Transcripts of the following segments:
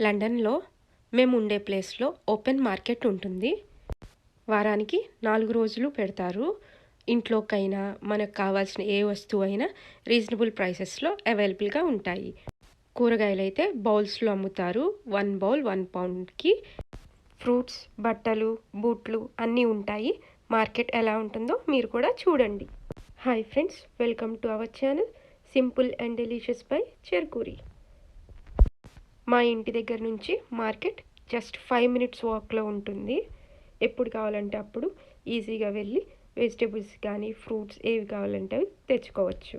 లండన్‌లో మేము ఉండే ప్లేస్‌లో ఓపెన్ మార్కెట్ ఉంటుంది. వారానికి 4 రోజులు పెడతారు. ఇంట్లోకైనా, మనకు కావాల్సిన ఏ వస్తువైనా రీజనబుల్ ప్రైసెస్‌లో అవైలబుల్‌గా ఉంటాయి. కూరగాయలైతే బౌల్స్‌లో అమ్ముతారు. 1 బౌల్ 1 పౌండ్‌కి. ఫ్రూట్స్, బట్టలు, బూట్లు అన్నీ ఉంటాయి. మార్కెట్ ఎలా ఉంటుందో మీరు కూడా చూడండి. Hi friends, welcome to our channel simple and delicious by Cherukuri. మా ఇంటి దగ్గర నుంచి మార్కెట్ జస్ట్ 5 మినిట్స్ వాక్లో ఉంటుంది. ఎప్పుడు కావాలంటే అప్పుడు ఈజీగా వెళ్ళి వెజిటేబుల్స్ కానీ ఫ్రూట్స్ ఏవి కావాలంటే అవి తెచ్చుకోవచ్చు.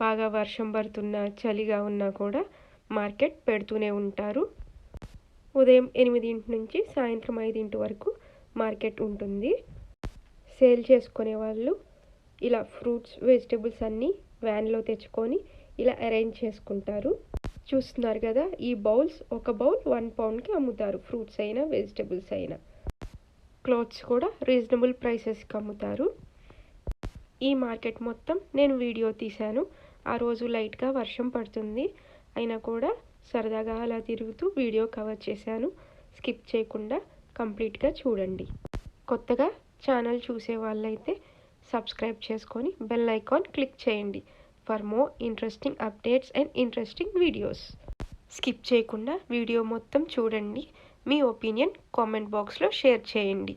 బాగా వర్షం పడుతున్నా, చలిగా ఉన్నా కూడా మార్కెట్ పెడుతూనే ఉంటారు. ఉదయం 8 నుంచి సాయంత్రం 5 వరకు మార్కెట్ ఉంటుంది. సేల్ చేసుకునే వాళ్ళు ఇలా ఫ్రూట్స్, వెజిటేబుల్స్ అన్నీ వ్యాన్లో తెచ్చుకొని ఇలా అరేంజ్ చేసుకుంటారు. చూస్తున్నారు కదా, ఈ బౌల్స్ ఒక బౌల్ 1 పౌండ్కి అమ్ముతారు. ఫ్రూట్స్ అయినా వెజిటేబుల్స్ అయినా. క్లాత్స్ కూడా రీజనబుల్ ప్రైసెస్కి అమ్ముతారు. ఈ మార్కెట్ మొత్తం నేను వీడియో తీశాను. ఆ రోజు లైట్గా వర్షం పడుతుంది, అయినా కూడా సరదాగా అలా తిరుగుతూ వీడియో కవర్ చేశాను. స్కిప్ చేయకుండా కంప్లీట్గా చూడండి. కొత్తగా ఛానల్ చూసే వాళ్ళైతే సబ్స్క్రైబ్ చేసుకొని బెల్ ఐకాన్ క్లిక్ చేయండి for more interesting updates and interesting videos. Skip చేయకుండా వీడియో మొత్తం చూడండి. మీ ఒపీనియన్ కామెంట్ బాక్స్లో షేర్ చేయండి.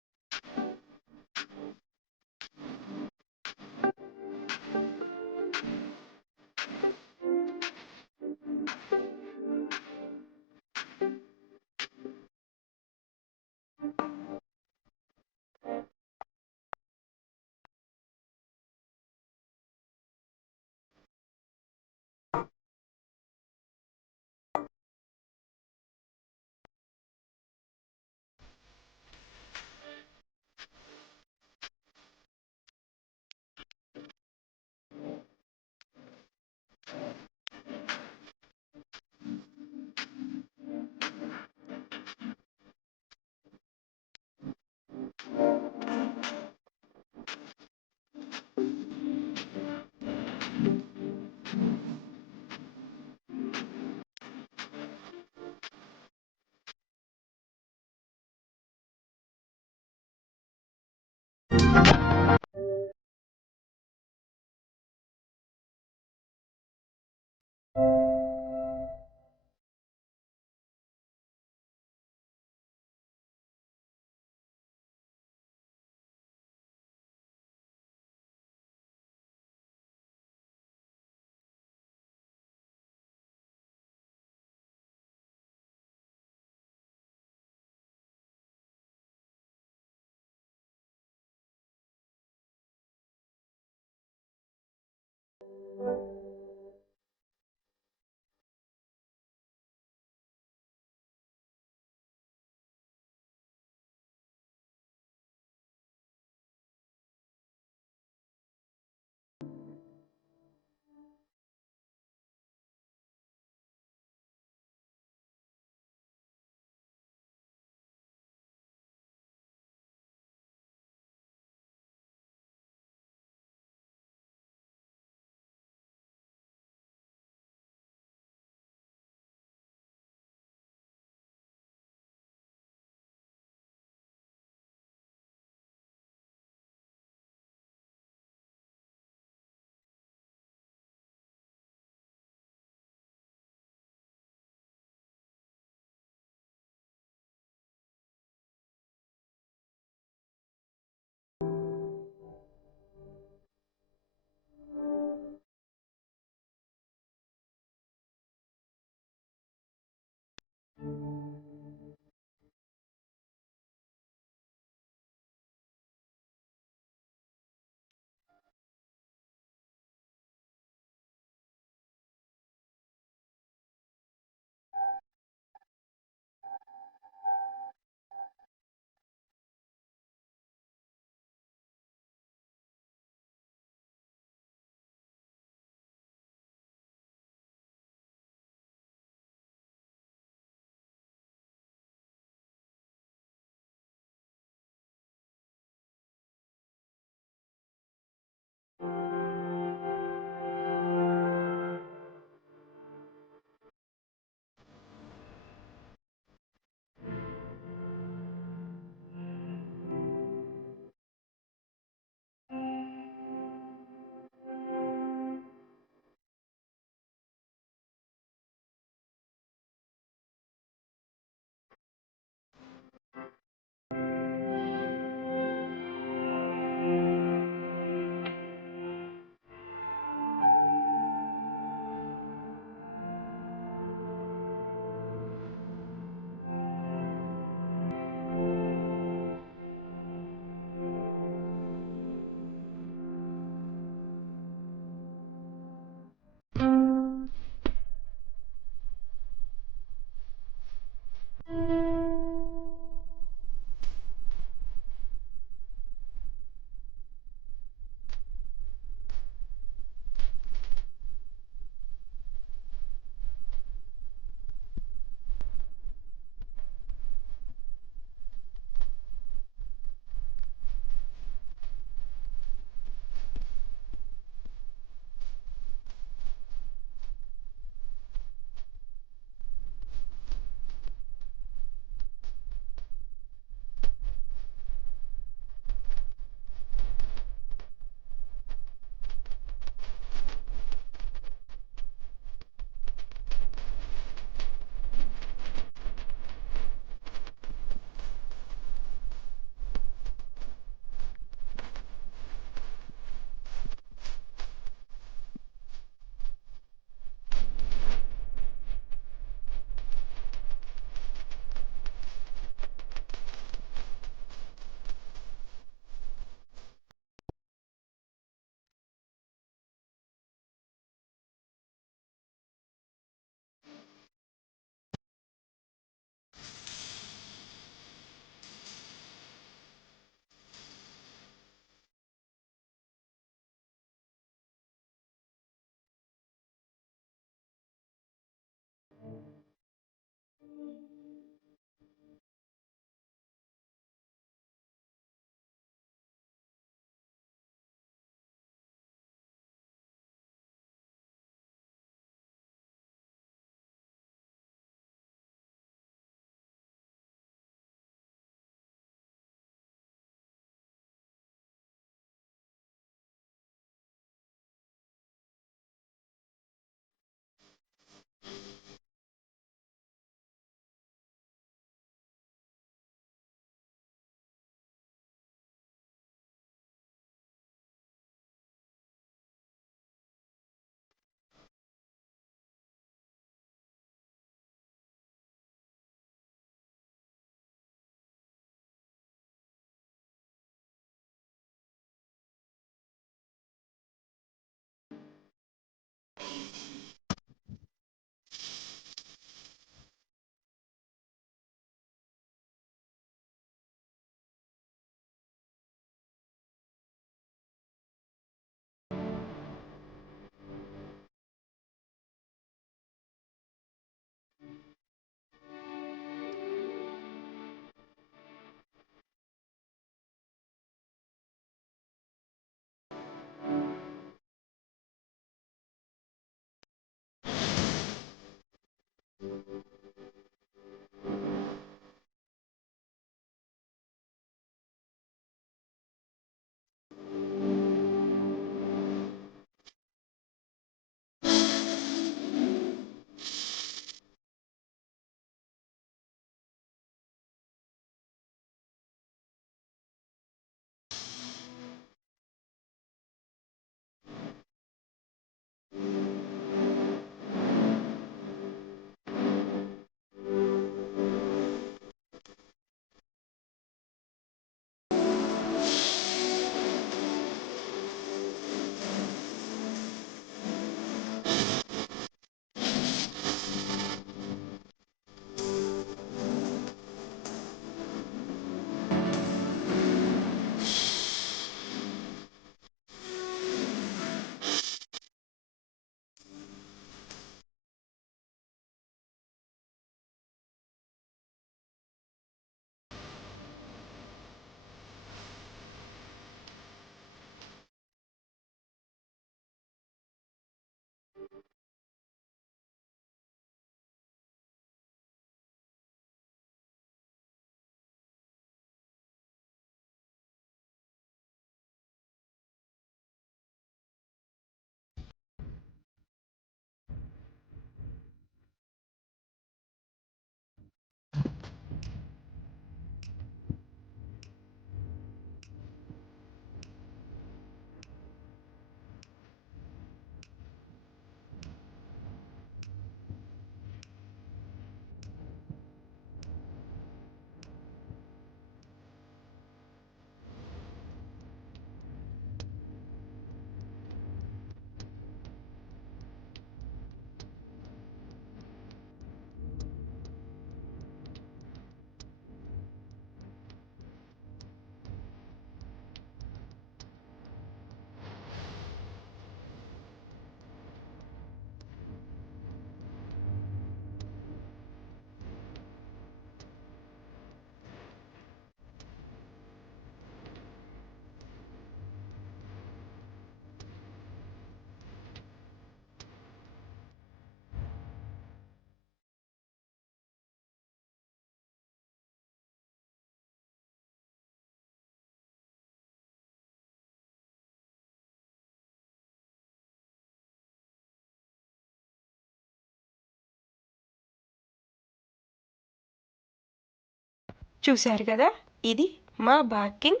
చూశారు కదా, ఇది మా బార్కింగ్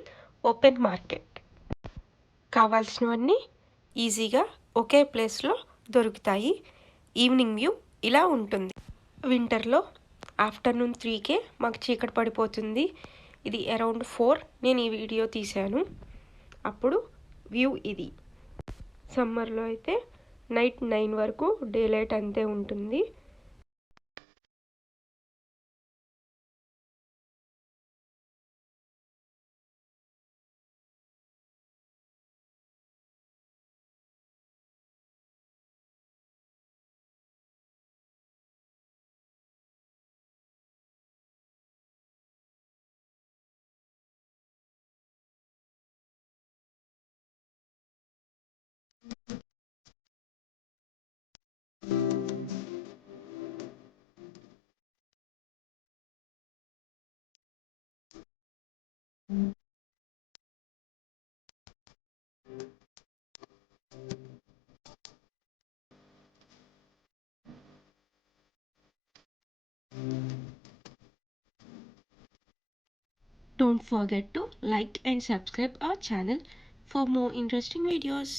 ఓపెన్ మార్కెట్. కావాల్సినవన్నీ ఈజీగా ఒకే ప్లేస్లో దొరుకుతాయి. ఈవినింగ్ వ్యూ ఇలా ఉంటుంది. వింటర్లో ఆఫ్టర్నూన్ 3కే మాకు చీకటి పడిపోతుంది. ఇది అరౌండ్ 4 నేను ఈ వీడియో తీశాను. అప్పుడు వ్యూ ఇది. సమ్మర్లో అయితే నైట్ 9 వరకు డే లైట్ అంతే ఉంటుంది. Don't forget to like and subscribe our channel for more interesting videos.